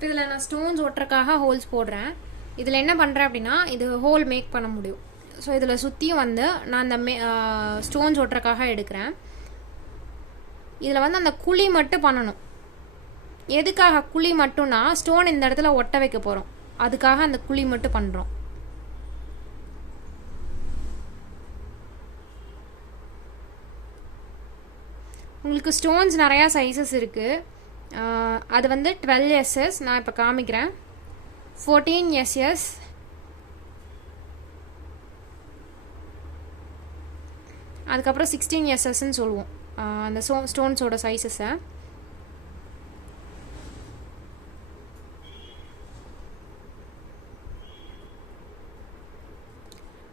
இப்போ இதில் நான் ஸ்டோன்ஸ் ஒட்டுறதுக்காக ஹோல்ஸ் போடுறேன். இதில் என்ன பண்ணுறேன் அப்படின்னா இது ஹோல் மேக் பண்ண முடியும். ஸோ இதில் சுற்றியும் வந்து நான் அந்த ஸ்டோன்ஸ் ஒட்டுறதுக்காக எடுக்கிறேன். இதில் வந்து அந்த குழி மட்டும் பண்ணணும். எதுக்காக குழி மட்டும்னா ஸ்டோன் இந்த இடத்துல ஒட்ட வைக்க போகிறோம், அதுக்காக அந்த குழி மட்டும் பண்ணுறோம். உங்களுக்கு ஸ்டோன்ஸ் நிறையா சைஸஸ் இருக்குது. அது வந்து 12 SS நான் இப்போ காமிக்கிறேன். 14 SS, அதுக்கப்புறம் 16 SSன்னு சொல்லுவோம் அந்த ஸ்டோன்ஸோட சைஸஸை.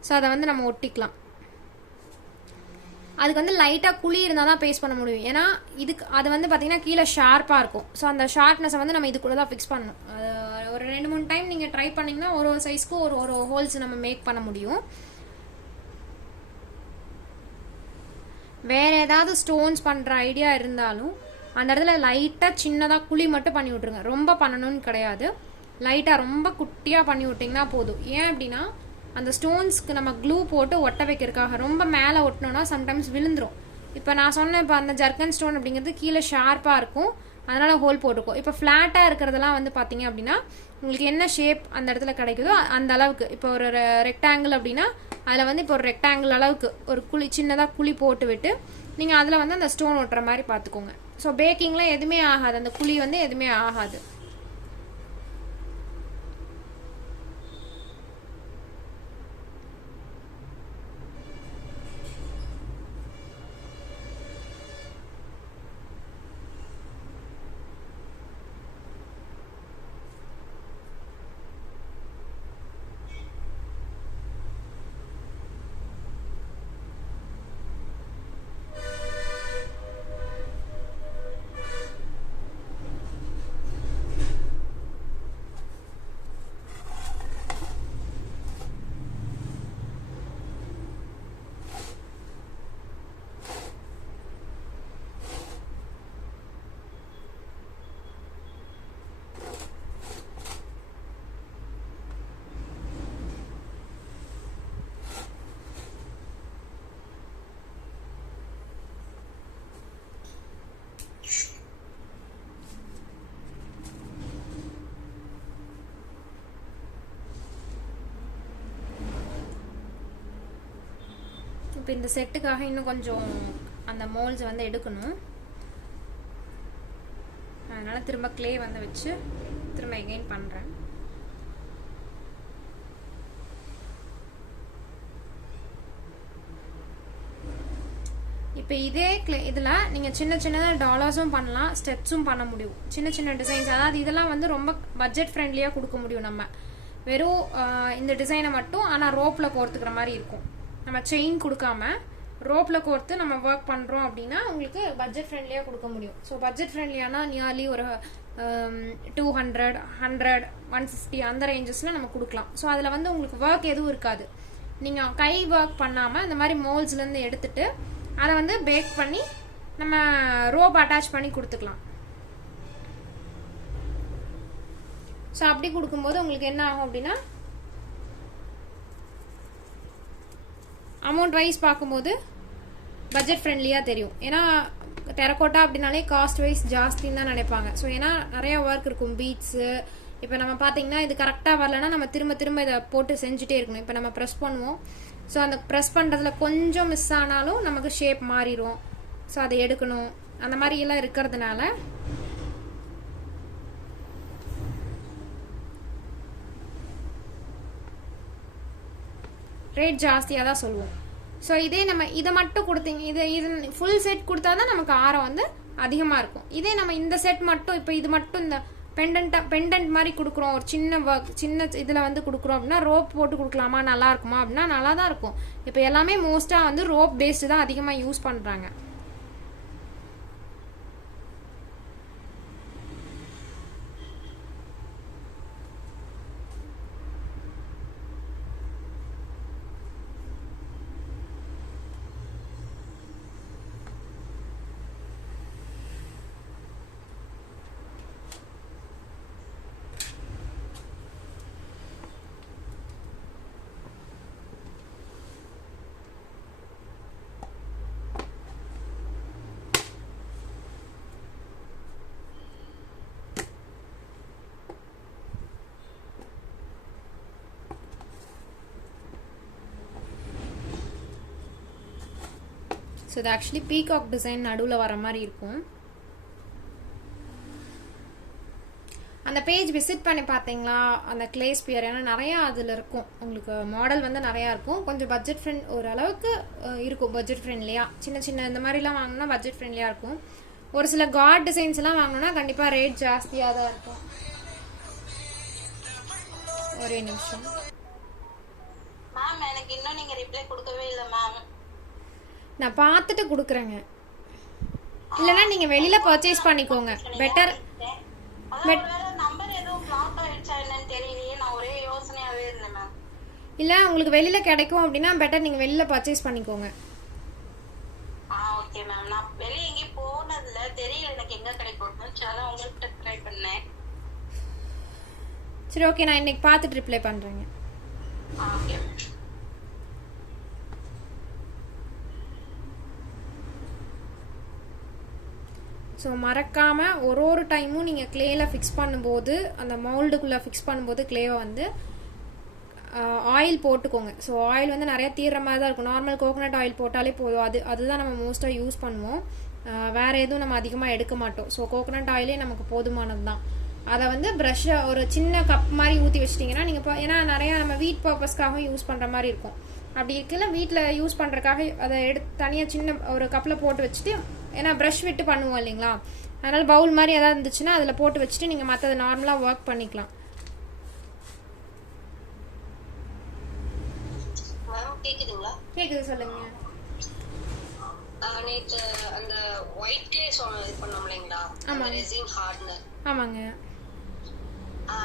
ஸோ அதை வந்து நம்ம ஒட்டிக்கலாம். அதுக்கு வந்து லைட்டாக குழி இருந்தால் தான் பேஸ்ட் பண்ண முடியும். ஏன்னா இதுக்கு அது வந்து பார்த்திங்கன்னா கீழே ஷார்ப்பாக இருக்கும். ஸோ அந்த ஷார்ப்னஸை வந்து நம்ம இதுக்குள்ளே தான் ஃபிக்ஸ் பண்ணணும். ஒரு 2-3 டைம் நீங்கள் ட்ரை பண்ணிங்கன்னா ஒரு சைஸ்க்கு ஒரு ஹோல்ஸ் நம்ம மேக் பண்ண முடியும். வேறு ஏதாவது ஸ்டோன்ஸ் பண்ணுற ஐடியா இருந்தாலும் அந்த இடத்துல லைட்டாக சின்னதாக குழி மட்டும் பண்ணி விட்ருங்க. ரொம்ப பண்ணணும்னு கிடையாது, லைட்டாக ரொம்ப குட்டியாக பண்ணி விட்டிங்கன்னா போதும். ஏன் அப்படின்னா அந்த ஸ்டோன்ஸ்க்கு நம்ம க்ளூ போட்டு ஒட்ட வைக்கிறதுக்காக ரொம்ப மேலே ஒட்டினோன்னா சம்டைம்ஸ் விழுந்துடும். இப்போ நான் சொன்னேன், இப்போ அந்த ஜர்கன் ஸ்டோன் அப்படிங்கிறது கீழே ஷார்ப்பாக இருக்கும், அதனால் ஹோல் போட்டுக்கும். இப்போ ஃப்ளாட்டாக இருக்கிறதெல்லாம் வந்து பார்த்தீங்க அப்படின்னா உங்களுக்கு என்ன ஷேப் அந்த இடத்துல கிடைக்குதோ அந்த அளவுக்கு, இப்போ ஒரு ரெக்டாங்கிள் அப்படின்னா அதில் வந்து இப்போ ஒரு ரெக்டாங்கிள் அளவுக்கு ஒரு குழி சின்னதாக குழி போட்டு விட்டு நீங்கள் அதில் வந்து அந்த ஸ்டோன் ஒட்டுற மாதிரி பார்த்துக்கோங்க. ஸோ பேக்கிங்லாம் எதுவுமே ஆகாது, அந்த குழி வந்து எதுவுமே ஆகாது. இப்போ இந்த செட்டுக்காக இன்னும் கொஞ்சம் அந்த மோல்ஸ் வந்து எடுக்கணும். அதனால் திரும்ப க்ளே வந்து வச்சு திரும்ப எகெயின் பண்ணுறேன். இப்போ இதே இதில் நீங்கள் சின்ன சின்னதாக டாலர்ஸும் பண்ணலாம், ஸ்டெப்ஸும் பண்ண முடியும். சின்ன சின்ன டிசைன்ஸ், அதாவது இதெல்லாம் வந்து ரொம்ப பட்ஜெட் ஃப்ரெண்ட்லியாக கொடுக்க முடியும். நம்ம வெறும் இந்த டிசைனை மட்டும் ஆனால் ரோப்பில் கோர்த்துக்கிற மாதிரி இருக்கும். நம்ம செயின் கொடுக்காம ரோப்பில் கோர்த்து நம்ம ஒர்க் பண்ணுறோம் அப்படின்னா உங்களுக்கு பட்ஜெட் ஃப்ரெண்ட்லியாக கொடுக்க முடியும். ஸோ பட்ஜெட் ஃப்ரெண்ட்லியானா நியர்லி ஒரு 200, 100, 150 அந்த ரேஞ்சஸில் நம்ம கொடுக்கலாம். ஸோ அதில் வந்து உங்களுக்கு ஒர்க் எதுவும் இருக்காது. நீங்கள் கை ஒர்க் பண்ணாமல் இந்த மாதிரி மோல்ஸ்லேருந்து எடுத்துட்டு அதை வந்து பேக் பண்ணி நம்ம ரோப் அட்டாச் பண்ணி கொடுத்துக்கலாம். ஸோ அப்படி கொடுக்கும்போது உங்களுக்கு என்ன ஆகும் அப்படின்னா அமௌண்ட் வைஸ் பார்க்கும்போது பட்ஜெட் ஃப்ரெண்ட்லியாக தெரியும். ஏன்னா டெரக்கோட்டா அப்படின்னாலே காஸ்ட் வைஸ் ஜாஸ்தின்னு தான் நினைப்பாங்க. ஸோ ஏன்னா நிறையா ஒர்க் இருக்கும், பீட்ஸு. இப்போ நம்ம பார்த்தீங்கன்னா இது கரெக்டாக வரலன்னா நம்ம திரும்ப திரும்ப இதை போட்டு செஞ்சுட்டே இருக்கணும். இப்போ நம்ம ப்ரெஸ் பண்ணுவோம், ஸோ அந்த ப்ரெஸ் பண்ணுறதுல கொஞ்சம் மிஸ் ஆனாலும் நமக்கு ஷேப் மாறிடும். ஸோ அதை எடுக்கணும், அந்த மாதிரியெல்லாம் இருக்கிறதுனால ரேட் ஜாஸ்தியாக தான் சொல்லுவோம். ஸோ இதே நம்ம இதை மட்டும் கொடுத்தீங்க, இது ஃபுல் செட் கொடுத்தா தான் நமக்கு ஆரம் வந்து அதிகமாக இருக்கும். இதே நம்ம இந்த செட் மட்டும், இப்போ இது மட்டும் இந்த பெண்டன்ட் மாதிரி கொடுக்குறோம், ஒரு சின்ன ஒர்க் சின்ன இதில் வந்து கொடுக்குறோம் அப்படின்னா ரோப் போட்டு கொடுக்கலாமா, நல்லா இருக்குமா அப்படின்னா நல்லா தான் இருக்கும். இப்போ எல்லாமே மோஸ்ட்டாக வந்து ரோப் பேஸ்டு தான் அதிகமாக யூஸ் பண்ணுறாங்க. இது ஆக்சுவலி பீகாக் டிசைன் நடுவில் வர மாதிரி இருக்கும். அந்த பேஜ் விசிட் பண்ணி பார்த்தீங்களா அந்த கிளே ஸ்பியர்? ஏன்னா நிறையா அதில் இருக்கும், உங்களுக்கு மாடல் வந்து நிறையா இருக்கும். கொஞ்சம் பட்ஜெட் ஃப்ரெண்ட் ஓரளவுக்கு இருக்கும், பட்ஜெட் ஃப்ரெண்ட்லியாக. சின்ன சின்ன இந்த மாதிரிலாம் வாங்கினா பட்ஜெட் ஃப்ரெண்ட்லியாக இருக்கும். ஒரு சில காட் டிசைன்ஸ் எல்லாம் வாங்கினா கண்டிப்பாக ரேட் ஜாஸ்தியாக தான் இருக்கும். ஒரே நிமிஷம் மேம், எனக்கு இன்னும் நீங்க ரிப்ளை கொடுக்கவே இல்லை மேம். நான் பார்த்துட்டு கொடுக்குறேங்க. இல்லைன்னா நீங்கள் வெளியில் பர்ச்சேஸ் பண்ணிக்கோங்க பெட்டர். நம்பர் எதுவும் பிளாக் ஆயிடுச்சா என்னன்னு தெரியலையே, நான் ஒரே யோசனையாவே இருந்தேன் மேம். இல்லை உங்களுக்கு வெளியில் கிடைக்கும் அப்படின்னா பெட்டர் நீங்கள் வெளியில் பர்ச்சேஸ் பண்ணிக்கோங்க. Okay ma'am. நான் வெளியே எங்கேயும் போனதில்ல, தெரியல எனக்கு எங்க கிடைக்கும்னு. சரி, உங்கள்கிட்ட ட்ரை பண்ணேன். சரி ஓகே, நான் இன்னைக்கு பார்த்துட்டு ரிப்ளை பண்ணுறேங்க. Okay ma'am. ஸோ மறக்காமல் ஒரு டைமும் நீங்கள் க்ளேயில் ஃபிக்ஸ் பண்ணும்போது, அந்த மவுல்டுக்குள்ளே ஃபிக்ஸ் பண்ணும்போது க்ளேவை வந்து ஆயில் போட்டுக்கோங்க. ஸோ ஆயில் வந்து நிறையா தீர்ற மாதிரி தான் இருக்கும். நார்மல் கோகோனட் ஆயில் போட்டாலே போதும். அதுதான் நம்ம மோஸ்ட்டாக யூஸ் பண்ணுவோம். வேறு எதுவும் நம்ம அதிகமாக எடுக்க மாட்டோம். ஸோ கோகோனட் ஆயிலே நமக்கு போதுமானது தான். அதை வந்து ப்ரஷ்ஷை ஒரு சின்ன கப் மாதிரி ஊற்றி வச்சிட்டிங்கன்னா நீங்கள் இப்போ, ஏன்னா நிறையா நம்ம வீட் பர்பஸ்க்காகவும் யூஸ் பண்ணுற மாதிரி இருக்கும். அப்படி இருக்குல்ல, வீட்டில் யூஸ் பண்ணுறதுக்காக அதை எடுத்து தனியாக சின்ன ஒரு கப்பில் போட்டு வச்சுட்டு, ஏன்னா ப்ரஷ் விட்டு பண்ணுவோம் இல்லைங்களா, அதனால் பவுல் மாதிரி எதாவது இருந்துச்சுன்னா அதில் போட்டு வச்சுட்டு நீங்கள் மற்றதை நார்மலாக ஒர்க் பண்ணிக்கலாம். கேக்குதுங்களா? கேக்குது, சொல்லுங்க. நேத்து அந்த ஒயிட் கிளே இது பண்ணோம் இல்லைங்களா, அந்த ரெசின் ஹார்ட்னர். ஆமாங்க.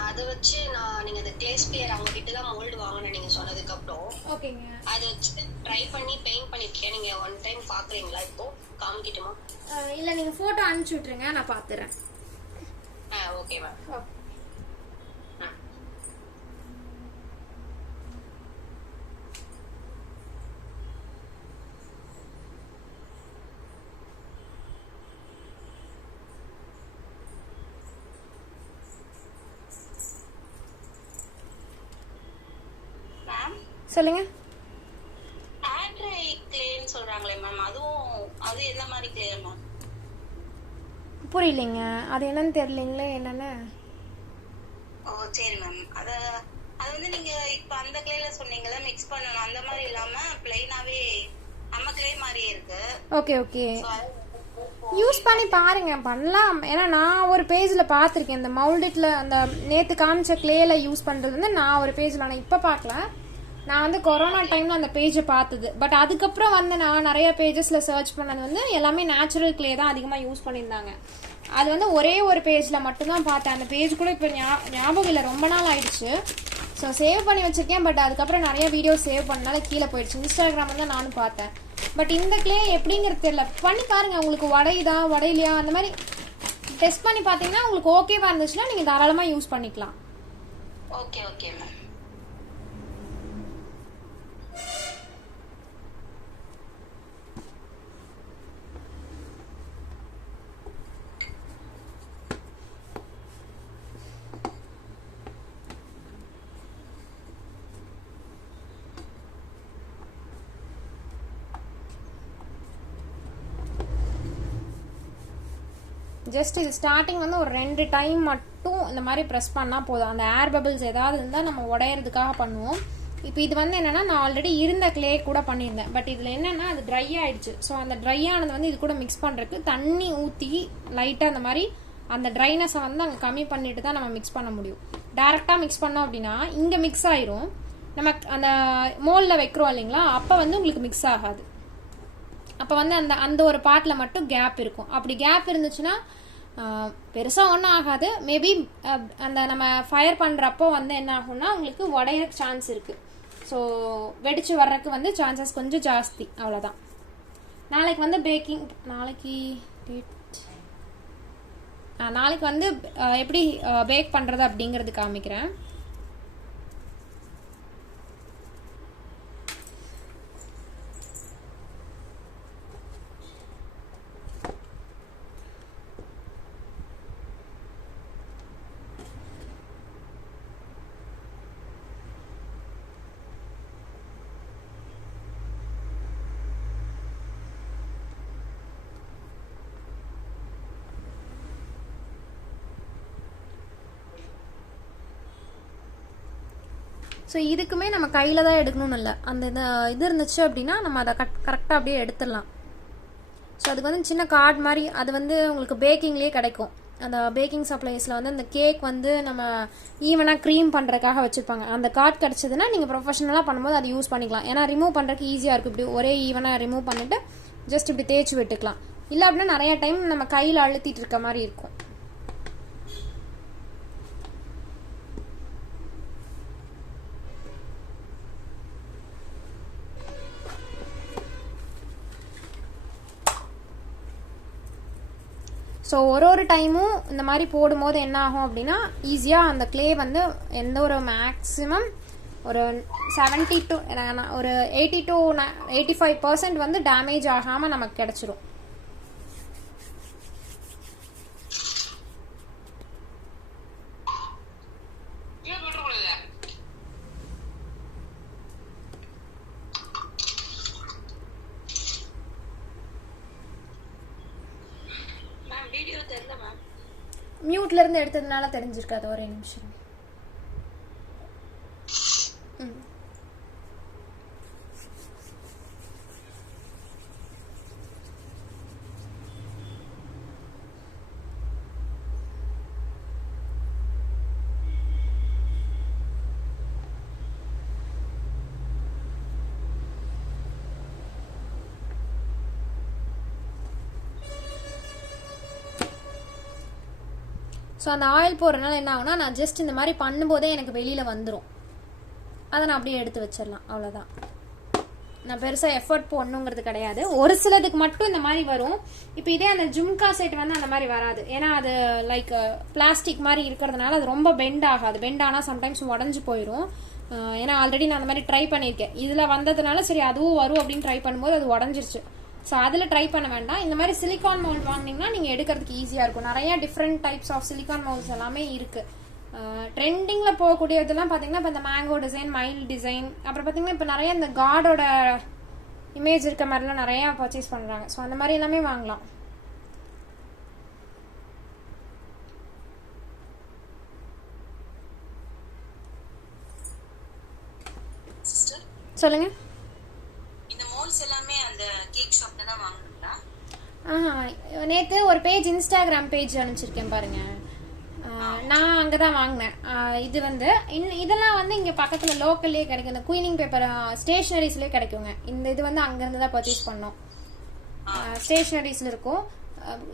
அதை வச்சு நீங்க அந்த கிளே ஸ்பியர் அவங்க கிட்ட தான் மோல்டு வாங்கணும் நீங்க சொன்னதுக்கு அப்புறம். ஓகேங்க. அதை வச்சு ட்ரை பண்ணி பெயிண்ட் பண்ணிருக்கேன். நீங்க ஒன் டைம் பாக்குறீங்களா? இப்போ காமிக்கிட்டுமா? இல்லை, நீங்கள் ஃபோட்டோ அனுப்பிச்சி விட்ருங்க, நான் பார்த்துறேன். Okay ma'am. சொல்லுங்க. ஆண்ட்ரை கிளேன்னு சொல்றாங்களே மேம், அது என்ன மாதிரி கிளே மேம்? புரியலைங்க, அது என்னன்னு தெரியலீங்களே என்னன்னு. ஓ சரி மேம். அது வந்து நீங்க இப்ப அந்த கிளேல சொன்னீங்கல்ல மிக்ஸ் பண்ணணும், அந்த மாதிரி இல்லாம பிளைனாவே நம்ம கிளே மாதிரியே இருக்கு. ஓகே ஓகே, யூஸ் பண்ணி பாருங்க, பண்ணலாம். ஏன்னா நான் ஒரு பேஜில் பார்த்துருக்கேன் இந்த மவுல்டிட்ல, அந்த நேற்று காமிச்ச கிளேல யூஸ் பண்ணுறது வந்து நான் ஒரு பேஜில், ஆனால் இப்போ பார்க்கல. நான் வந்து கொரோனா டைமில் அந்த பேஜை பார்த்தது. பட் அதுக்கப்புறம் வந்து நான் நிறைய பேஜஸில் சர்ச் பண்ணது வந்து எல்லாமே நேச்சுரல் கிளே தான் அதிகமாக யூஸ் பண்ணியிருந்தாங்க. அது வந்து ஒரே ஒரு பேஜில் மட்டும்தான் பார்த்தேன். அந்த பேஜ் கூட இப்போ ஞாபகம் இல்லை, ரொம்ப நாள் ஆயிடுச்சு. ஸோ சேவ் பண்ணி வச்சுருக்கேன். பட் அதுக்கப்புறம் நிறைய வீடியோ சேவ் பண்ணனால கீழே போயிடுச்சு. இன்ஸ்டாகிராம் தான் நானும் பார்த்தேன். பட் இந்த கிளே எப்படிங்கிறது தெரியல. பண்ணி பாருங்கள், உங்களுக்கு உடையுதா உடையிலையா அந்த மாதிரி டெஸ்ட் பண்ணி பார்த்தீங்கன்னா உங்களுக்கு ஓகேவா இருந்துச்சுன்னா நீங்கள் தாராளமாக யூஸ் பண்ணிக்கலாம். Okay okay ma'am. ஜஸ்ட் இது ஸ்டார்டிங் வந்து ஒரு 2 டைம் மட்டும் இந்த மாதிரி ப்ரெஸ் பண்ணால் போதும். அந்த ஏர் பபிள்ஸ் ஏதாவது இருந்தால் நம்ம உடையிறதுக்காக பண்ணுவோம். இப்போ இது வந்து என்னென்னா, நான் ஆல்ரெடி இருந்த கிளே கூட பண்ணியிருந்தேன். பட் இதில் என்னென்னா அது ட்ரை ஆகிடுச்சு. ஸோ அந்த ட்ரை ஆனது வந்து இது கூட மிக்ஸ் பண்ணுறதுக்கு தண்ணி ஊற்றி லைட்டாக அந்த மாதிரி அந்த ட்ரைனஸை வந்து அங்கே கம்மி பண்ணிட்டு தான் நம்ம மிக்ஸ் பண்ண முடியும். டேரெக்டாக மிக்ஸ் பண்ணோம் அப்படின்னா இங்கே மிக்ஸ் ஆயிரும். நம்ம அந்த மோலில் வைக்கிறோம் இல்லைங்களா, அப்போ வந்து உங்களுக்கு மிக்ஸ் ஆகாது. அப்போ வந்து அந்த ஒரு பார்ட்டில் மட்டும் கேப் இருக்கும். அப்படி கேப் இருந்துச்சுன்னா பெருசாக ஒன்றும் ஆகாது. மேபி அந்த நம்ம ஃபயர் பண்ணுறப்போ வந்து என்ன ஆகும்னா உங்களுக்கு உடைய சான்ஸ் இருக்குது. ஸோ வெடிச்சு வர்றதுக்கு வந்து சான்சஸ் கொஞ்சம் ஜாஸ்தி, அவ்வளோதான். நாளைக்கு வந்து பேக்கிங், நாளைக்கு வந்து எப்படி பேக் பண்ணுறது அப்படிங்கிறது காமிக்கிறேன். ஸோ இதுக்குமே நம்ம கையில் தான் எடுக்கணும்னு இல்லை, அந்த இது இருந்துச்சு அப்படின்னா நம்ம அதை கரெக்டாக அப்படியே எடுத்துடலாம். ஸோ அதுக்கு வந்து சின்ன கார்டு மாதிரி அது வந்து உங்களுக்கு பேக்கிங்லேயே கிடைக்கும். அந்த பேக்கிங் சப்ளைஸில் வந்து அந்த கேக் வந்து நம்ம ஈவனாக க்ரீம் பண்ணுறதுக்காக வச்சுருப்பாங்க. அந்த கார்டு கிடச்சதுன்னா நீங்கள் ப்ரொஃபஷனலாக பண்ணும்போது அது யூஸ் பண்ணிக்கலாம். ஏன்னா ரிமூவ் பண்ணுறதுக்கு ஈஸியாக இருக்கும். இப்படி ஒரே ஈவனாக ரிமூவ் பண்ணிவிட்டு ஜஸ்ட் இப்படி தேய்ச்சி விட்டுக்கலாம். இல்லை அப்படின்னா நிறைய டைம் நம்ம கையில் அழுத்திட்டு இருக்க மாதிரி இருக்கும். ஸோ ஒரு டைமும் இந்த மாதிரி போடும்போது என்ன ஆகும் அப்படின்னா ஈஸியாக அந்த க்ளே வந்து எந்த ஒரு மேக்ஸிமம் ஒரு 70 to ஒரு 80 to 85% வந்து டேமேஜ் ஆகாமல் நமக்கு கிடச்சிரும். மியூட்ல இருந்து எடுத்ததுனால தெரிஞ்சிருக்காது. ஒரே நிமிஷம். ஸோ அந்த ஆயில் போடுறதுனால என்ன ஆகுனா, நான் ஜஸ்ட் இந்த மாதிரி பண்ணும்போதே எனக்கு வெளியில் வந்துடும். அதை நான் அப்படியே எடுத்து வச்சிடலாம். அவ்வளோதான். நான் பெருசாக எஃபர்ட் போடணுங்கிறது கிடையாது. ஒரு சிலதுக்கு மட்டும் இந்த மாதிரி வரும். இப்போ இதே அந்த ஜும்கா செட் வந்து அந்த மாதிரி வராது. ஏன்னா அது லைக் பிளாஸ்டிக் மாதிரி இருக்கிறதுனால அது ரொம்ப பெண்ட் ஆகாது. பெண்ட் ஆனால் சம்டைம்ஸ் உடஞ்சி போயிடும். ஏன்னா ஆல்ரெடி நான் அந்த மாதிரி ட்ரை பண்ணியிருக்கேன். இதில் வந்ததுனால சரி அதுவும் வரும் அப்படின்னு ட்ரை பண்ணும்போது அது உடஞ்சிருச்சு. ஸோ அதில் ட்ரை பண்ண வேண்டாம். இந்த மாதிரி சிலிக்கான் மவுல்ட் வாங்கினீங்கன்னா நீங்கள் எடுக்கிறதுக்கு ஈஸியாக இருக்கும். நிறைய டிஃப்ரெண்ட் டைப்ஸ் ஆஃப் சிலிக்கான் மவுல்ட்ஸ் எல்லாமே இருக்குது. ட்ரெண்டிங்கில் போகக்கூடியதெல்லாம் பார்த்தீங்கன்னா இப்போ இந்த மேங்கோ டிசைன், மைல் டிசைன், அப்புறம் பார்த்தீங்கன்னா இப்போ நிறைய இந்த காடோட இமேஜ் இருக்க மாதிரிலாம் நிறையா பர்ச்சேஸ் பண்ணுறாங்க. ஸோ அந்த மாதிரி எல்லாமே வாங்கலாம். சொல்லுங்க. இந்த மோல்ஸ் எல்லாமே அந்த கேக் ஷாப்ல தான் வாங்குறீங்களா? நேற்று ஒரு பேஜ் இன்ஸ்டாகிராம் பேஜ் அனுப்பிச்சிருக்கேன் பாருங்க. நான் அங்கே தான் வாங்கினேன். இது வந்து இதெல்லாம் வந்து இங்கே பக்கத்தில் லோக்கல்லே கிடைக்கும். இந்த குயினிங் பேப்பர் ஸ்டேஷ்னரிஸ்லேயே கிடைக்குங்க. இந்த இது வந்து அங்கேருந்து தான் பர்ச்சேஸ் பண்ணோம். ஸ்டேஷ்னரிஸில் இருக்கும்.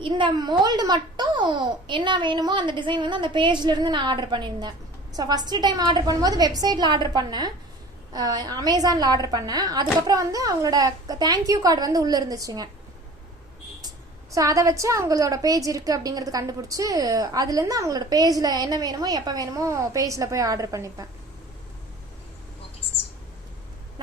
இந்த மோல்டு மட்டும் என்ன வேணுமோ அந்த டிசைன் வந்து அந்த பேஜ்லேருந்து நான் ஆர்டர் பண்ணியிருந்தேன். ஸோ ஃபஸ்ட்டு டைம் ஆர்டர் பண்ணும்போது வெப்சைட்டில் ஆர்டர் பண்ணேன், அமேசானில் ஆர்டர் பண்ணேன். அதுக்கப்புறம் வந்து அவங்களோட தேங்க்யூ கார்டு வந்து உள்ளே இருந்துச்சுங்க. ஸோ அதை வச்சு அவங்களோட பேஜ் இருக்குது அப்படிங்கிறது கண்டுபிடிச்சி அதுலேருந்து அவங்களோட பேஜில் என்ன வேணுமோ எப்போ வேணுமோ பேஜில் போய் ஆர்டர் பண்ணிப்பேன்.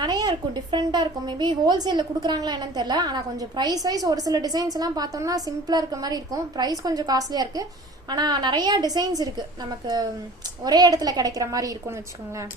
நிறைய இருக்கும், டிஃப்ரெண்ட்டாக இருக்கும். மேபி ஹோல்சேலில் கொடுக்குறாங்களா என்னன்னு தெரியல. ஆனால் கொஞ்சம் ப்ரைஸ் வைஸ் ஒரு சில டிசைன்ஸ் எல்லாம் பார்த்தோம்னா சிம்பிளாக இருக்க மாதிரி இருக்கும். ப்ரைஸ் கொஞ்சம் காஸ்ட்லியாக இருக்குது. ஆனால் நிறையா டிசைன்ஸ் இருக்குது, நமக்கு ஒரே இடத்துல கிடைக்கிற மாதிரி இருக்கும்னு வச்சுக்கோங்களேன்.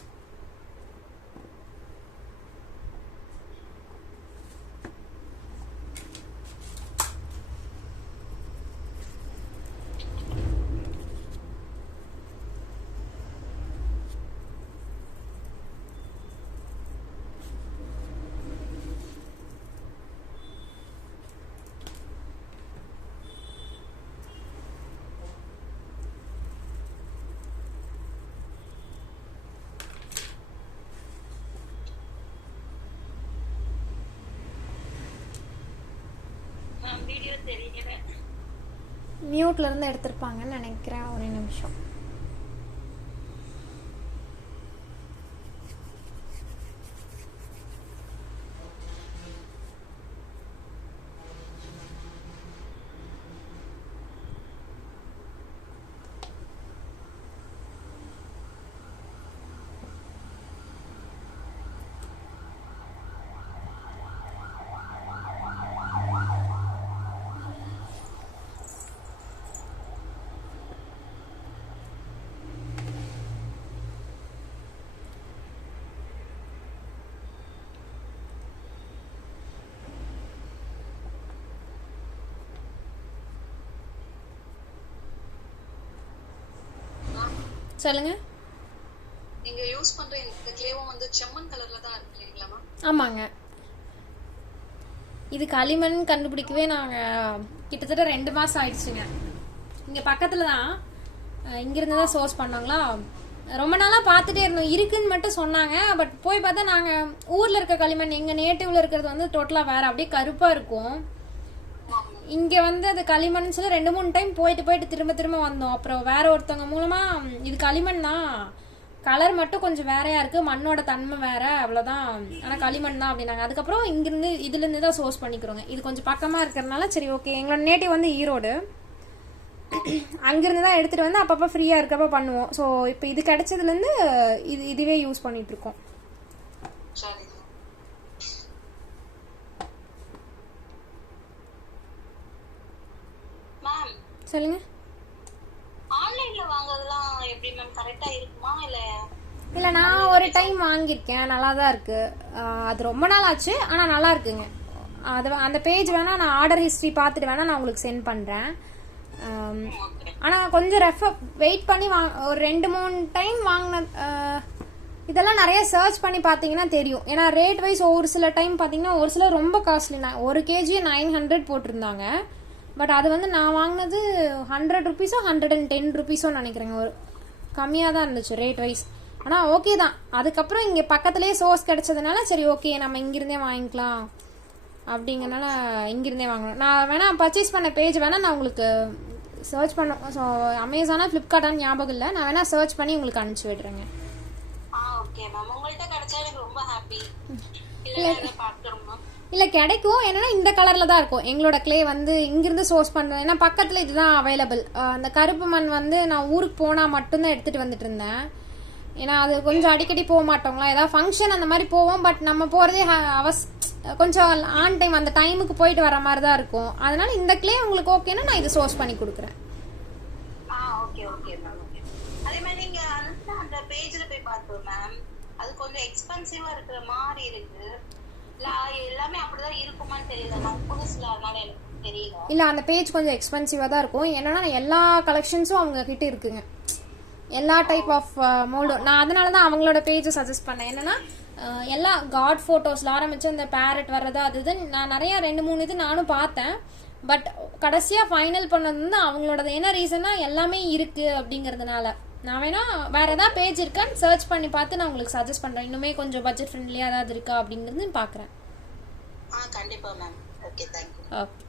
மியூட்ல இருந்து எடுத்திருப்பாங்கன்னு நினைக்கிறேன். ஒரு நிமிஷம். சொல்லுங்க. நீங்க யூஸ் பண்ற இந்த கிளேவும் வந்து செம்மண் கலர்ல தான் இருக்கு இல்லைங்களா மேம்? ஆமாங்க. இது களிமண் கண்டுபிடிக்கவே நாங்கள் கிட்டத்தட்ட 2 மாதம் ஆயிடுச்சுங்க. இங்கே பக்கத்தில் தான், இங்கிருந்து தான் சோர்ஸ் பண்ணாங்களா. ரொம்ப நாளாக பார்த்துட்டே இருந்தோம், இருக்குன்னு மட்டும் சொன்னாங்க. பட் போய் பார்த்தா நாங்கள் ஊரில் இருக்க களிமண், எங்கள் நேட்டிவில் இருக்கிறது வந்து டோட்டலாக வேறு, அப்படியே கருப்பாக இருக்கும். இங்கே வந்து அது களிமண் சொல்லி 2-3 டைம் போயிட்டு திரும்ப திரும்ப வந்தோம். அப்புறம் வேற ஒருத்தவங்க மூலமாக இது களிமண் தான், கலர் மட்டும் கொஞ்சம் வேறையா இருக்கு, மண்ணோட தன்மை வேற, அவ்வளோதான், ஆனால் களிமண் தான் அப்படின்னாங்க. அதுக்கப்புறம் இங்கிருந்து இதுலேருந்து தான் சோர்ஸ் பண்ணிக்கிறோங்க. இது கொஞ்சம் பக்கமாக இருக்கிறதுனால சரி ஓகே. எங்களோட நேட்டிவ் வந்து ஈரோடு, அங்கிருந்து தான் எடுத்துகிட்டு வந்து அப்பப்போ ஃப்ரீயாக இருக்கப்ப பண்ணுவோம். ஸோ இப்போ இது கிடைச்சதுலேருந்து இதுவே யூஸ் பண்ணிட்டு இருக்கோம். மேம் சொல்லுங்க. ஆன்லைன்ல வாங்குறதெல்லாம் எப்படி மேம், கரெக்டா இருக்குமா இல்லை, நான் ஒரு டைம் வாங்கியிருக்கேன், நல்லா தான் இருக்கு. அது ரொம்ப நாள் ஆச்சு, ஆனால் நல்லா இருக்குங்க. அது அந்த பேஜ் வேணா நான் ஆர்டர் ஹிஸ்ட்ரி பார்த்துட்டு வேணா நான் உங்களுக்கு சென்ட் பண்ணுறேன். ஆனால் கொஞ்சம் வெயிட் பண்ணி ஒரு 2-3 டைம் வாங்கின இதெல்லாம் நிறைய சர்ச் பண்ணி பார்த்தீங்கன்னா தெரியும். ஏன்னா ரேட் வைஸ் ஒரு சில டைம் பார்த்தீங்கன்னா ஒரு சில ரொம்ப காஸ்ட்லி. 1 kg 900 போட்டிருந்தாங்க. பட் அது வந்து நான் வாங்கினது 100 rupees 110 rupees நினைக்கிறேங்க. ஒரு கம்மியாக தான் இருந்துச்சு ரேட் வைஸ். ஆனால் ஓகே தான். அதுக்கப்புறம் இங்கே பக்கத்துலேயே சோர்ஸ் கிடைச்சதுனால சரி ஓகே நம்ம இங்கிருந்தே வாங்கிக்கலாம் அப்படிங்கிறனால இங்கிருந்தே வாங்கணும். நான் வேணா பர்ச்சேஸ் பண்ண பேஜ் வேணா நான் உங்களுக்கு சர்ச் பண்ணோம். ஸோ அமேசானா ஃப்ளிப்கார்ட்டான்னு ஞாபகம் இல்லை, நான் வேணா சர்ச் பண்ணி உங்களுக்கு அனுப்பிச்சி விடுறேங்க. ஓகே மேம், உங்கள்கிட்ட கிடைச்சா எனக்கு ரொம்ப ஹாப்பி. இல்லை கிடைக்கும், என்னன்னா இந்த கலரில் தான் இருக்கும் எங்களோட கிளே வந்து இங்கிருந்து சோர்ஸ் பண்ணுறது. ஏன்னா பக்கத்தில் இதுதான் அவைலபிள். அந்த கருப்பு மண் வந்து நான் ஊருக்கு போனால் மட்டும்தான் எடுத்துகிட்டு வந்துட்டு இருந்தேன். ஏன்னா அது கொஞ்சம் அடிக்கடி போக மாட்டோங்களா, ஏதாவது ஃபங்க்ஷன் அந்த மாதிரி போவோம். பட் நம்ம போகிறதே கொஞ்சம் ஆன் டைம், அந்த டைமுக்கு போயிட்டு வர மாதிரி தான் இருக்கும். அதனால இந்த கிளே உங்களுக்கு ஓகேன்னா நான் இதை சோர்ஸ் பண்ணி கொடுக்குறேன். Okay okay ma'am. அதே மாதிரி நீங்க அந்த பேஜ்ல போய் பார்த்தோம் மேம், அது கொஞ்சம் எக்ஸ்பென்சிவா இருக்கிற மாதிரி இருக்கு. எல்லாமே அப்படிதான் இருக்குமான்னு தெரியல, நான் புதுசுல அதனால எனக்கு தெரியல. இல்ல அந்த பேஜ் கொஞ்சம் எக்ஸ்பென்சிவா தான் இருக்கும். என்னன்னா எல்லா கலெக்ஷன்ஸும் அவங்க கிட்ட இருக்குங்க, எல்லா டைப் ஆஃப் மோல்டும். நான் அதனால தான் அவங்களோட பேஜை சஜஸ்ட் பண்ணேன். என்னன்னா எல்லா காட் ஃபோட்டோஸ்ல ஆரம்பிச்சு அந்த பேரட் வர்றது அது இது நான் நிறைய 2-3 இது நானும் பார்த்தேன். பட் கடைசியா ஃபைனல் பண்ணது வந்து அவங்களோட. என்ன ரீசன்னா எல்லாமே இருக்கு அப்படிங்கறதுனால. நான் வேணா வேற ஏதாவது பேஜ் இருக்கான்னு சர்ச் பண்ணி பார்த்து நான் உங்களுக்கு சஜஸ்ட் பண்றேன். இன்னுமே கொஞ்சம் பட்ஜெட் ஃப்ரெண்ட்லியா ஏதாவது இருக்கா அப்படிங்கிறது பாக்குறேன். கண்டிப்பா ma'am. Okay, thank you. Okay.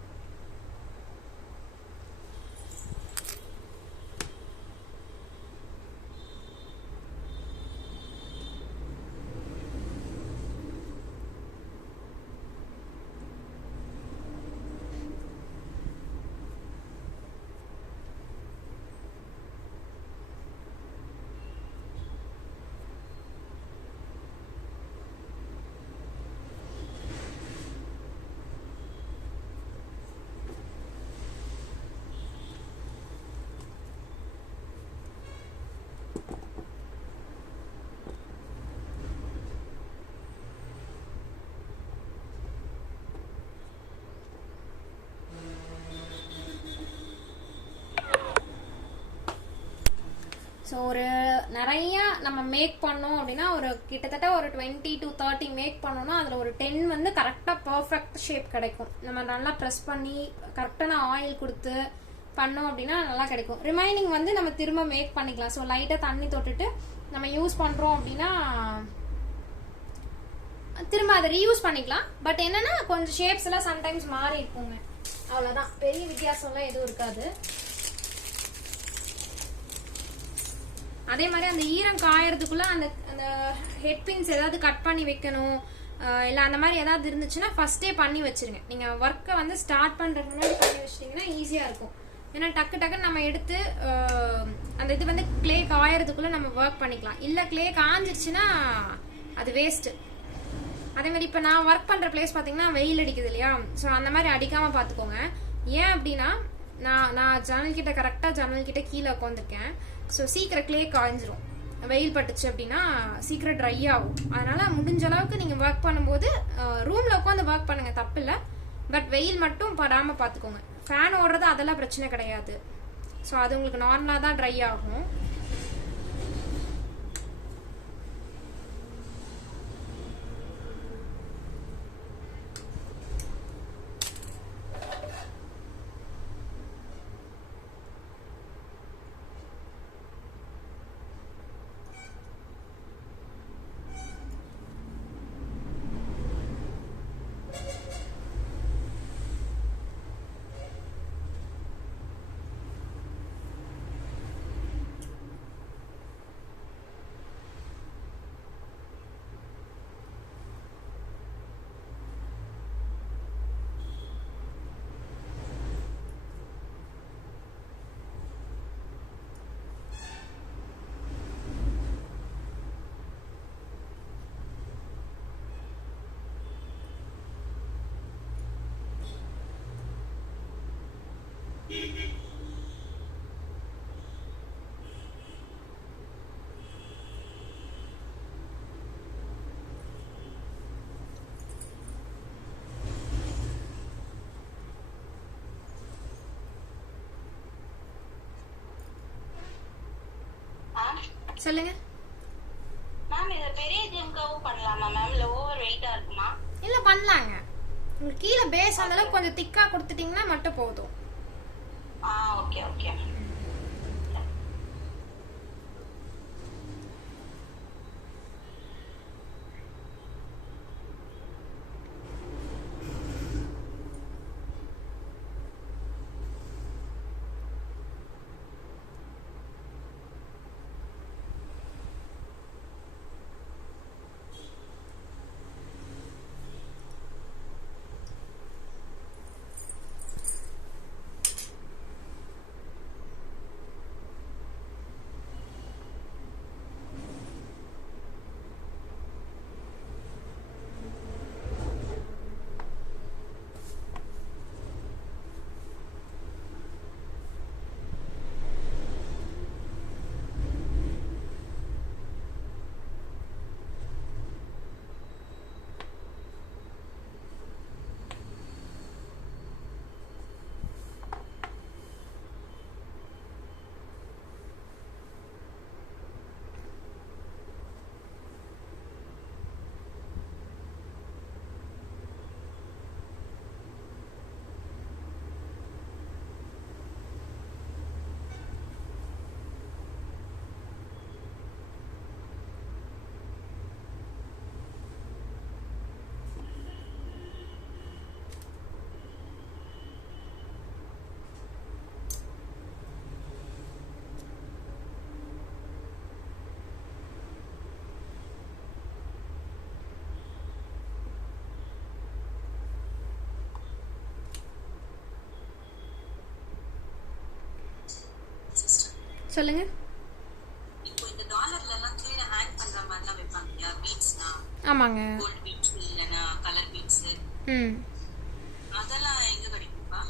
So ஒரு நிறைய நம்ம மேக் பண்ணோம் அப்படின்னா ஒரு கிட்டத்தட்ட ஒரு 20 to 30 மேக் பண்ணோம்னா அதில் ஒரு 10 வந்து கரெக்டாக பர்ஃபெக்ட் ஷேப் கிடைக்கும். நம்ம நல்லா ப்ரெஸ் பண்ணி கரெக்டான ஆயில் கொடுத்து பண்ணோம் அப்படின்னா நல்லா கிடைக்கும். ரிமைனிங் வந்து நம்ம திரும்ப மேக் பண்ணிக்கலாம். ஸோ லைட்டாக தண்ணி தொட்டுட்டு நம்ம யூஸ் பண்ணுறோம் அப்படின்னா திரும்ப அதை ரீயூஸ் பண்ணிக்கலாம். பட் என்னன்னா கொஞ்சம் ஷேப்ஸ் எல்லாம் சம்டைம்ஸ் மாறி இருக்குங்க, அவ்வளோதான். பெரிய வித்தியாசம்லாம் எதுவும் இருக்காது. அதே மாதிரி அந்த ஈரம் காயறதுக்குள்ள அந்த அந்த ஹெட் பின்ஸ் ஏதாவது கட் பண்ணி வைக்கணும் இல்லை அந்த மாதிரி ஏதாவது இருந்துச்சுன்னா ஃபர்ஸ்டே பண்ணி வச்சிருங்க. நீங்கள் ஒர்க்கை வந்து ஸ்டார்ட் பண்ணுறதுக்கு முன்னாடி பண்ணி வச்சிட்டிங்கன்னா ஈஸியாக இருக்கும். ஏன்னா டக்குன்னு நம்ம எடுத்து அந்த இது வந்து கிளே காயறதுக்குள்ள நம்ம ஒர்க் பண்ணிக்கலாம். இல்லை கிளே காஞ்சிருச்சுன்னா அது வேஸ்ட்டு. அதே மாதிரி இப்போ நான் ஒர்க் பண்ணுற பிளேஸ் பார்த்தீங்கன்னா வெயில் அடிக்குது இல்லையா, ஸோ அந்த மாதிரி அடிக்காமல் பார்த்துக்கோங்க. ஏன் அப்படின்னா நான் ஜன்னல்கிட்ட கரெக்டாக ஜன்னல்கிட்ட கீழே உட்காந்துருக்கேன். ஸோ சீக்கிரம் கிளே காய்ஞ்சிரும். வெயில் பட்டுச்சு அப்படின்னா சீக்கிரம் ட்ரை ஆகும். அதனால முடிஞ்ச அளவுக்கு நீங்கள் ஒர்க் பண்ணும்போது ரூமில் உட்காந்து ஒர்க் பண்ணுங்க, தப்பு இல்லை. பட் வெயில் மட்டும் படாமல் பார்த்துக்கோங்க. ஃபேன் ஓடுறது அதெல்லாம் பிரச்சனை கிடையாது. ஸோ அது உங்களுக்கு நார்மலாக தான் ட்ரை ஆகும். சொல்லுங்க மேம் இது பெரிய ஜிம்காவும் பண்ணலாமா மேம்? இல்ல ஓவர் வெயிட்டா இருக்குமா? இல்ல பண்ணலாங்க. உங்களுக்கு கீழே பேஸ் அந்த அளவுக்கு கொஞ்சம் திக்கா கொடுத்துட்டீங்கன்னா மட்டும் போதும். Okay okay. சொல்லுங்க. இப்போ இந்த டாலர்ல எல்லாம் கீழே ஹேங் பண்ற மாதிரி எல்லாம் வைப்பாங்க பீட்ஸ்னா. ஆமாங்க. கோல்ட் பீட்ஸ் இல்லனா கலர் பீட்ஸ். அதெல்லாம் எங்க கிடைக்கும்பா?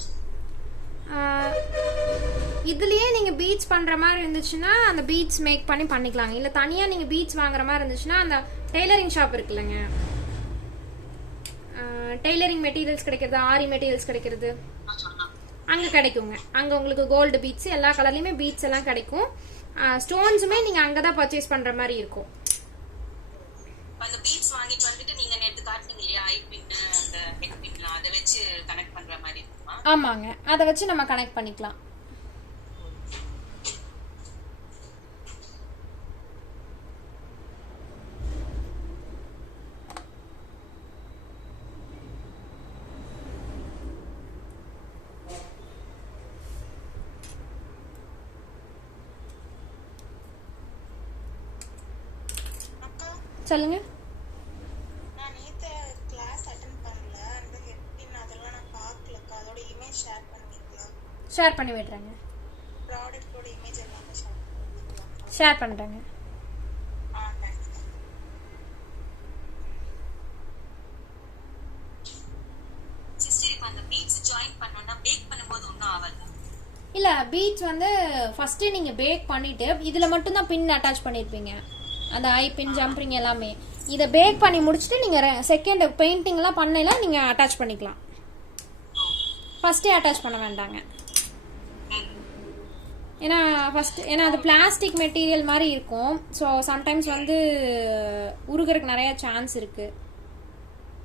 இதுலயே நீங்க பீட்ஸ் பண்ற மாதிரி இருந்துச்சுன்னா அந்த பீட்ஸ் மேக் பண்ணி பண்ணிக்கலாங்க. இல்ல தனியா நீங்க பீட்ஸ் வாங்குற மாதிரி இருந்துச்சுன்னா அந்த டெய்லரிங் ஷாப் இருக்குல்லங்க, டெய்லரிங் மெட்டீரியல்ஸ் கிடைக்கிறது, ஆரி மெட்டீரியல்ஸ் கிடைக்கிறது, அங்க கிடைக்குங்க. அங்க உங்களுக்கு கோல்டு பீட்ஸ் எல்லா கலர்லயுமே பீட்ஸ் எல்லாம் கிடைக்கும். ஸ்டோன்ஸுமே நீங்க அங்கதான் பர்ச்சேஸ் பண்ற மாதிரி இருக்கும். அந்த பீட்ஸ் வாங்கிட்டு வந்துட்டு நீங்க நேத்து காட்டுனீங்க இல்லையா, ஐ பின் அந்த ஹெட் பின்லாம் அதை வச்சு கனெக்ட் பண்ற மாதிரி இருக்குமா? ஆமாங்க, அதை வச்சு நம்ம கனெக்ட் பண்ணிக்கலாம். சொல்லுங்க. நான் நேத்து கிளாஸ் அட்டெண்ட் பண்ணல, அந்த ஹெட் பின் அதெல்லாம் நான் பார்க்கலக்கா. அதோட இமேஜ் ஷேர் பண்ணிக்கலாம்? ஷேர் பண்ணி விடுறேங்க. ப்ராடக்ட்டோட இமேஜ் எல்லாமே ஷேர் பண்ணிக்கலாம்? ஷேர் பண்றேங்க. தேங்க்ஸ். சிஸ்டர் இப்போ அந்த பீட்ஸ் ஜாயின் பண்ணனும்னா பேக் பண்ணும்போது ஒண்ணும் ஆகாது? இல்ல, பீட்ஸ் வந்து ஃபர்ஸ்ட் நீங்க பேக் பண்ணிட்டு இதுல மட்டும் தான் பின் அட்டாச் பண்ணிருப்பீங்க, அந்த ஐ பின் ஜம்பிங் எல்லாமே. இதை பேக் பண்ணி முடிச்சுட்டு நீங்க செகண்ட் பெயிண்டிங் எல்லாம் பண்ணல நீங்க அட்டாச் பண்ணிக்கலாம். ஃபர்ஸ்டே அட்டாச் பண்ண வேண்டாங்க. ஏன்னா அது பிளாஸ்டிக் மெட்டீரியல் மாதிரி இருக்கும். ஸோ சம்டைம்ஸ் வந்து உருகிறதுக்கு நிறைய சான்ஸ் இருக்கு.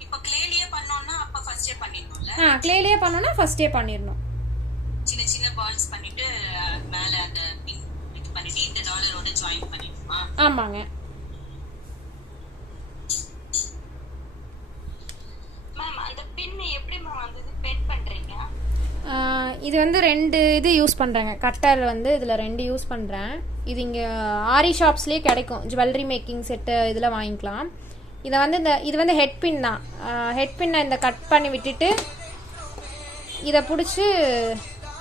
இப்போ கிளேலியே பண்ணோம்னா அப்ப ஃபர்ஸ்டே பண்ணிடணும்ல? கிளேலியே பண்ணோம்னா ஃபர்ஸ்டே பண்ணிடணும். சின்ன சின்ன பால்ஸ் பண்ணிட்டு மேல அந்த பின் பண்ணிட்டு இந்த டாலரோட ஜாயின் பண்ணிடணுமா? ஆமாங்க. மேம் அந்த பின் எப்படி மேம் வந்து பெயிண்ட் பண்றீங்க? இது வந்து 2 இது யூஸ் பண்ணுறேங்க. கட்டர் வந்து இதில் 2 யூஸ் பண்ணுறேன். இது இங்கே ஆரி ஷாப்ஸ்லேயே கிடைக்கும், ஜுவல்லரி மேக்கிங் செட்டு இதில் வாங்கிக்கலாம். இதை வந்து இது வந்து ஹெட் பின் தான். ஹெட் பின்னை இந்த கட் பண்ணி விட்டுட்டு இதை பிடிச்சி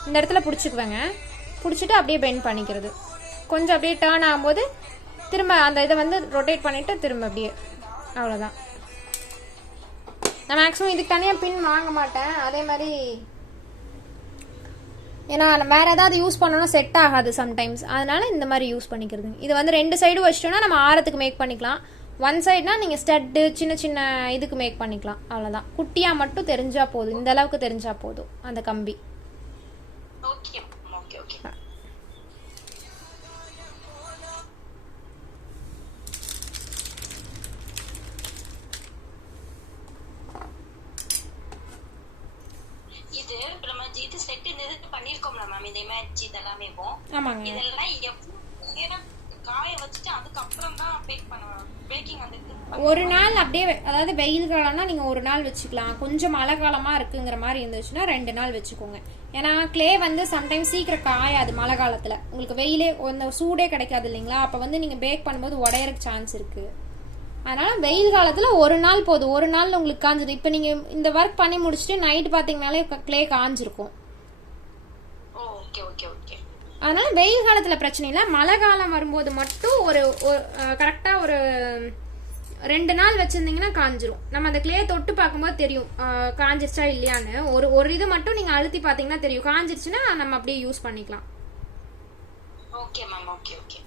இந்த இடத்துல பிடிச்சிக்குவேங்க. பிடிச்சிட்டு அப்படியே பெண்ட் பண்ணிக்கிறது. கொஞ்சம் அப்படியே டேர்ன் ஆகும்போது திரும்ப அந்த இதை வந்து ரொட்டேட் பண்ணிவிட்டு திரும்ப அப்படியே, அவ்வளோதான். நான் மேக்ஸிமம் இதுக்கு தனியாக பின் வாங்க மாட்டேன். அதே மாதிரி ஏன்னா வேறு ஏதாவது யூஸ் பண்ணோன்னா செட் ஆகாது சம்டைம்ஸ், அதனால இந்த மாதிரி யூஸ் பண்ணிக்கிறது. இது வந்து 2 சைடும் வச்சிட்டோன்னா நம்ம ஆரத்துக்கு மேக் பண்ணிக்கலாம். 1 சைடுனா நீங்கள் ஸ்டட்டு சின்ன சின்ன இதுக்கு மேக் பண்ணிக்கலாம். அவ்வளோதான், குட்டியாக மட்டும் தெரிஞ்சால் போதும், இந்த அளவுக்கு தெரிஞ்சால் போதும் அந்த கம்பி. Okay okay okay. இது இப்ப நம்ம இது செட் இந்த இது பண்ணிருக்கோம்ல மேம், இந்த இமேஜ் இதெல்லாமே ஆமாங்க. இதெல்லாம் எவ்வளவு நேரம் காய வச்சுட்டு அதுக்கப்புறம் தான் பேக் பண்ணுவாங்க, பேக்கிங் வந்து ஒரு நாள் அப்படியே, அதாவது வெயில் காலம்னா நீங்கள் ஒரு நாள் வச்சுக்கலாம். கொஞ்சம் மழை காலமாக இருக்குங்கிற மாதிரி இருந்துச்சுன்னா 2 நாள் வச்சுக்கோங்க. ஏன்னா கிளே வந்து சம்டைம்ஸ் சீக்கிரம் காயாது மழை காலத்தில், உங்களுக்கு வெயிலே அந்த சூடே கிடைக்காது இல்லைங்களா, அப்போ வந்து நீங்கள் பேக் பண்ணும்போது உடையறக்கு சான்ஸ் இருக்குது. அதனால் வெயில் காலத்தில் ஒரு நாள் போதும், ஒரு நாள் உங்களுக்கு காஞ்சது. இப்போ நீங்கள் இந்த ஒர்க் பண்ணி முடிச்சுட்டு நைட்டு பார்த்தீங்கனாலே கிளே காஞ்சிருக்கும். Okay okay okay. அதனால வெயில் காலத்தில் பிரச்சனை இல்லை, மழை காலம் வரும்போது மட்டும் ஒரு கரெக்டாக ஒரு 2 நாள் வச்சிருந்தீங்கன்னா காஞ்சிரும். நம்ம அந்த கிளே தொட்டு பார்க்கும்போது தெரியும் காஞ்சிருச்சா இல்லையான்னு. ஒரு இது மட்டும் நீங்கள் அழுத்தி பார்த்தீங்கன்னா தெரியும். காஞ்சிருச்சுன்னா நம்ம அப்படியே யூஸ் பண்ணிக்கலாம். Okay ma'am, okay okay.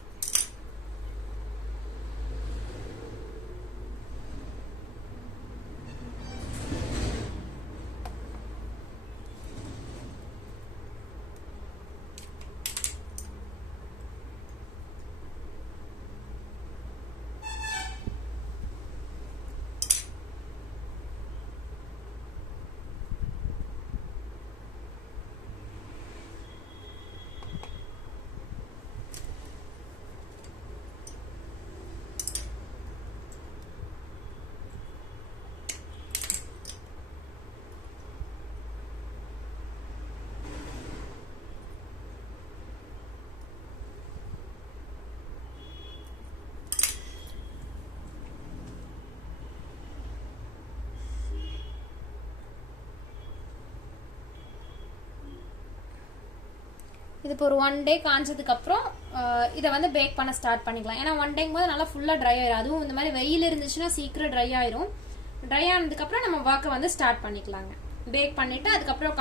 இது இப்போ ஒரு 1 டே காஞ்சதுக்கப்புறம் இதை வந்து பேக் பண்ண ஸ்டார்ட் பண்ணிக்கலாம். ஏன்னா 1 டேங்கும் போது நல்லா ஃபுல்லாக ட்ரை ஆயிடும். அதுவும் இந்த மாதிரி வெயில் இருந்துச்சுன்னா சீக்கிரம் ட்ரை ஆயிரும். ட்ரை ஆனதுக்கப்புறம் நம்ம ஒர்க்கை வந்து ஸ்டார்ட் பண்ணிக்கலாங்க. பேக் பண்ணிவிட்டு அதுக்கப்புறம்